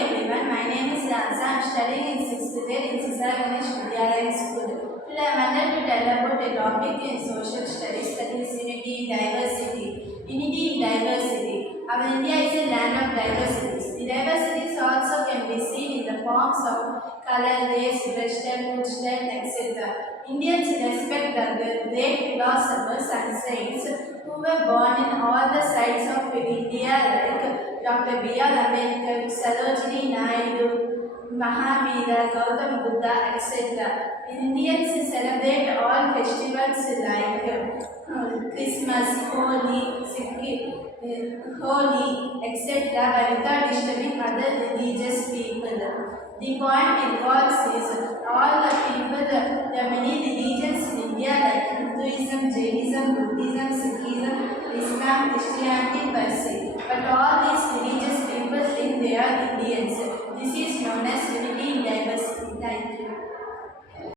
everyone, my name is Ransa. I am studying in 6th grade in Sisara Ganesh Vidyalaya School. Today I wanted to tell about a topic in social studies, that is unity in diversity. Unity in diversity. Our India is a land of diversities. The diversities also can be seen in the forms of color, race, dress style, food style, etc. Indians respect the great philosophers and saints who were born in all the sides of India, like Dr. B.R. Ambedkar, Sarojini Naidu, Mahavira, Gautam Buddha, etc. Indians celebrate all festivals like Christmas, Holi, etc. by without disturbing other religious people. The point involves is all the people, there are many religions in India like Hinduism, Jainism, Buddhism, Sikhism, Islam, Christianity, per se. But all these religious people think they are Indians. This is known as unity in diversity. Thank you.